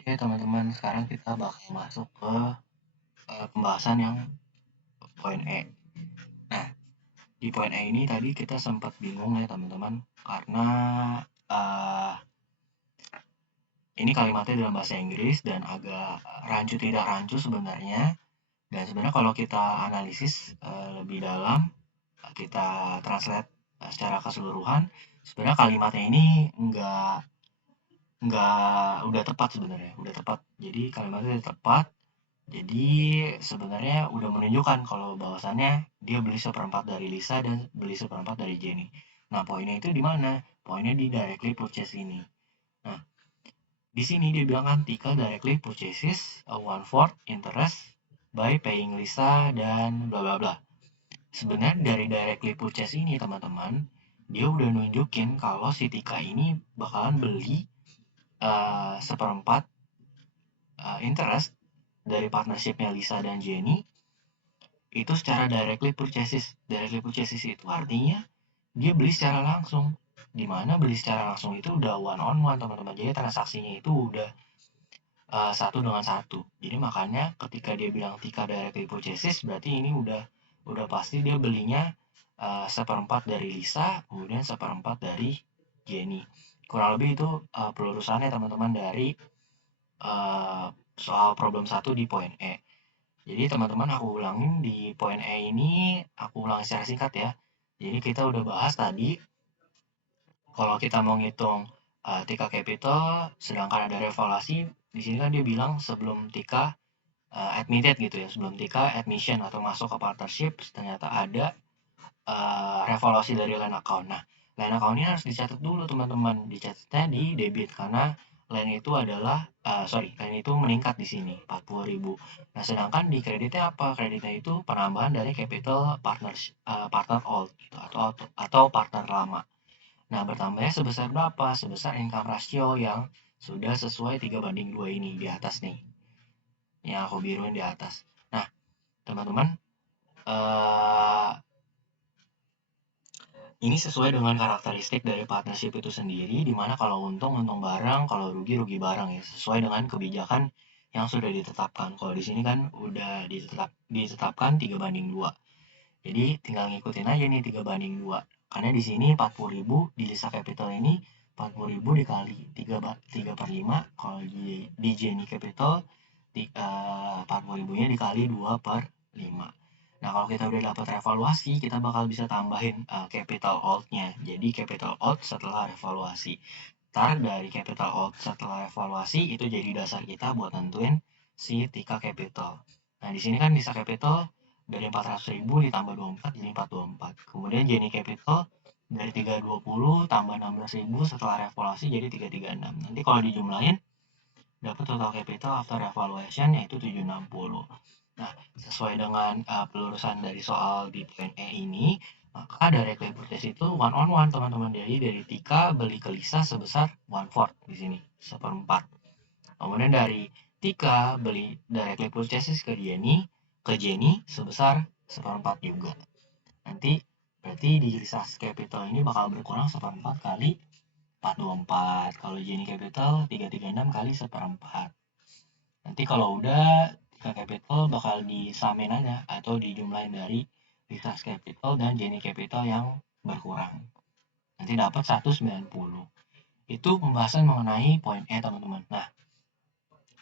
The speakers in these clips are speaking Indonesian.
Oke teman-teman, sekarang kita bakal masuk ke pembahasan yang poin E. Nah, di poin E ini tadi kita sempat bingung ya teman-teman, karena uh, ini kalimatnya dalam bahasa Inggris dan agak rancu tidak rancu sebenarnya. Dan sebenarnya kalau kita analisis lebih dalam, kita translate secara keseluruhan, sebenarnya kalimatnya ini nggak udah tepat sebenarnya, udah tepat. Jadi kalimatnya udah tepat. Jadi sebenarnya udah menunjukkan kalau bahwasannya dia beli seperempat dari Lisa dan beli seperempat dari Jenny. Nah, poinnya itu di mana? Poinnya di directly purchase ini. Nah, di sini dia bilang kan Tika directly purchases a one fourth interest by paying Lisa dan bla bla bla. Sebenarnya dari directly purchase ini teman-teman, dia udah nunjukin kalau si Tika ini bakalan beli seperempat interest dari partnershipnya Lisa dan Jenny itu secara directly purchases. Directly purchases itu artinya dia beli secara langsung. Dimana beli secara langsung itu udah one on one teman-teman. Jadi transaksinya itu udah satu dengan satu. Jadi makanya ketika dia bilang Tika directly purchases berarti ini udah pasti dia belinya seperempat dari Lisa, kemudian seperempat dari Jenny. Kurang lebih itu pelurusannya teman-teman dari uh, soal problem 1 di poin E. Jadi teman-teman aku ulangin di poin E ini, aku ulang secara singkat ya. Jadi kita udah bahas tadi, kalau kita mau ngitung Tika Capital, sedangkan ada revaluasi, di sini kan dia bilang sebelum Tika admitted gitu ya, sebelum Tika admission atau masuk ke partnership, ternyata ada revaluasi dari line account. Nah, line account ini harus dicatat dulu teman-teman, dicatatnya di debit karena line itu adalah line itu meningkat di sini 40.000. Nah, sedangkan di kreditnya apa? Kreditnya itu penambahan dari capital partner old gitu atau partner lama. Nah, bertambahnya sebesar berapa? Sebesar income ratio yang sudah sesuai 3:2 ini di atas nih. Yang aku biruin di atas. Nah, teman-teman, eh ini sesuai dengan karakteristik dari partnership itu sendiri, di mana kalau untung, untung bareng, kalau rugi, rugi bareng ya, sesuai dengan kebijakan yang sudah ditetapkan. Kalau di sini kan udah ditetapkan 3:2. Jadi tinggal ngikutin aja nih 3:2. Karena di sini 40.000 di Lisa Capital ini 40.000 dikali 3/5, kalau di Jenny Capital 40.000-nya dikali 2/5. Nah, kalau kita udah dapat revaluasi, kita bakal bisa tambahin capital alt-nya. Jadi capital alt setelah revaluasi. Ntar dari capital alt setelah revaluasi itu jadi dasar kita buat nentuin si Tika Capital. Nah, di sini kan Lisa Capital dari 400.000 ditambah 24 jadi 424. Kemudian Jenny Capital dari 320 tambah 16.000 setelah revaluasi jadi 336. Nanti kalau dijumlahin dapat total capital after evaluation yaitu 760. Nah, sesuai dengan pelurusan dari soal di poin E ini, maka direct purchase itu one on one teman-teman. Jadi dari Tika beli ke Lisa sebesar one fourth di sini, seperempat. Kemudian dari Tika beli direct purchase ke Jenny sebesar seperempat juga. Nanti berarti di Lisa Capital ini bakal berkurang seperempat kali 424. Kalau Jenny Capital 336 kali seperempat. Nanti kalau udah Tika Capital bakal disamin aja atau dijumlahin dari Lisa Capital dan Jenny Capital yang berkurang. Nanti dapat 190. Itu pembahasan mengenai poin E teman-teman. Nah,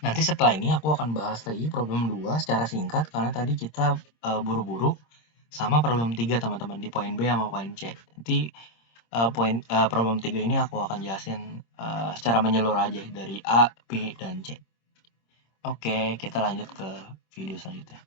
nanti setelah ini aku akan bahas lagi problem 2 secara singkat karena tadi kita buru-buru sama problem 3 teman-teman di poin B sama poin C. Nanti problem 3 ini aku akan jelasin secara menyeluruh aja dari A, B, dan C. Oke, kita lanjut ke video selanjutnya.